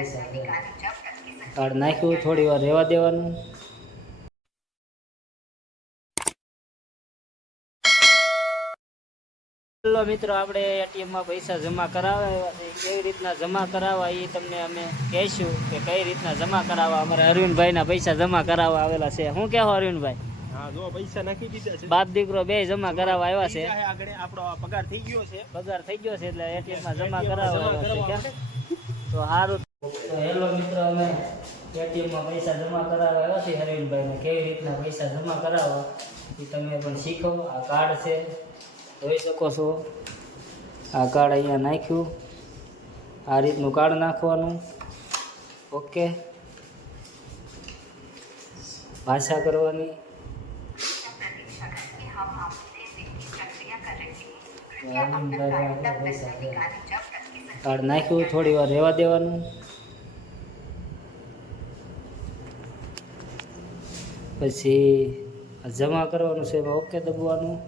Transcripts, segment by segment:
પૈસા છે કાર્ડ નાખ્યું થોડી વાર રહેવા દેવાનું. ચલો મિત્રો, આપણે એટીએમમાં પૈસા જમા કરાવવા છે. કેવી રીતના જમા કરાવવા એ તમને અમે કહીશું કે કઈ રીતના જમા કરાવવા. અમારે અરવિંદભાઈના પૈસા જમા કરાવવા આવેલા છે. શું કહેવો અરવિંદભાઈ? હા, જો પૈસા નાખી દીધા છે. બાપ દીકરો બે જમા કરાવવા આવ્યા છે. આગળ આપણો પગાર થઈ ગયો છે. પગાર થઈ ગયો છે એટલે એટીએમમાં જમા કરાવવા આવ્યા છે. તો સારું. તો હેલો મિત્રો, અમે એટીએમમાં પૈસા જમા કરાવવા આવ્યા છીએ અરવિંદભાઈને. કેવી રીતના પૈસા જમા કરાવવા એ તમે પણ શીખો. આ કાર્ડ છે, જોઈ શકો છો. આ કાર્ડ અહીંયા નાખ્યું. આ રીતનું કાર્ડ નાખવાનું. ઓકે, ભાષા કરવાની. કાર્ડ નાખ્યું, થોડી વાર રહેવા દેવાનું. પછી જમા કરવાનું છે, એમાં ઓકે દબવાનું.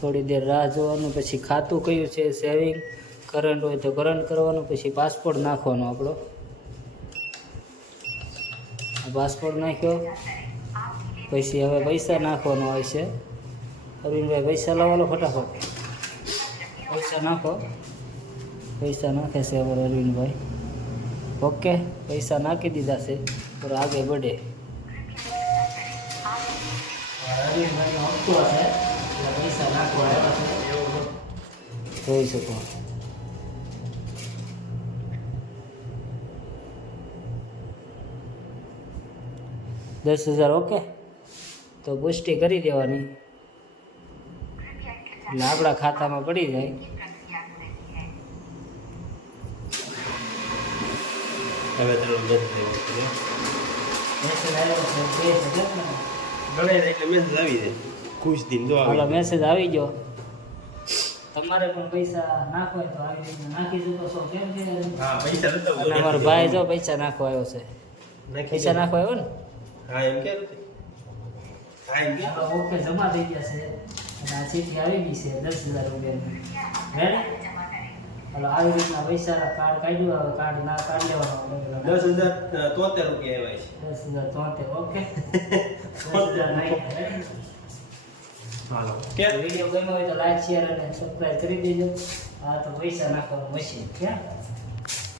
થોડી દેર રાહ જોવાનું. પછી ખાતું કયું છે, સેવિંગ કરંટ હોય તો કરંટ કરવાનું. પછી પાસપોર્ટ નાખવાનો આપણો. પાસપોર્ટ નાખ્યો. પછી હવે પૈસા નાખવાનો હોય છે. અરવિંદભાઈ પૈસા લાવવાનો ફટાફટ. પૈસા નાખો. પૈસા નાખે છે અમારે અરવિંદભાઈ. ઓકે, પૈસા નાખી દીધા છે. થોડો આગળ बढ़े. અરવિંદભાઈનો હપ્તો છે, પૈસા નાખવા આવ્યા છે. જોઈ શકો. $10,000 ઓકે. તો પુષ્ટિ કરી દેવાની એટલે આપણા ખાતામાં પડી જાય. હવે તો મેસેજ આવી જાય. ખુશ દિન જો હાલો, મેસેજ આવી ગયો. તમારે પણ પૈસા નાખવા તો આવી રીતે નાખી શકો છો. કેમ છે? હા, પૈસા નતા. અને અમારો ભાઈ જો પૈસા નાખવા આવ્યો છે. પૈસા નાખવા આવ્યો ને? હા, એમ કે ઓકે, જમા થઈ ગયા છે. અને આ ચીઠી આવી ગઈ છે $10,000 રેડી. હાલો, આવી રીતના પૈસા કાર્ડ કાઢ્યું. હવે કાર્ડ ના કાઢ લેવાનો. $10,073 આવ્યા છે. $10,073 ઓકે. 10,000 નાખ્યા. હાલો, વિડીયો ગમ્યો હોય તો લાઈક, શેર અને સબસ્ક્રાઈબ કરી દેજો. આ તો પૈસા નાખવાનું મશીન ક્યાં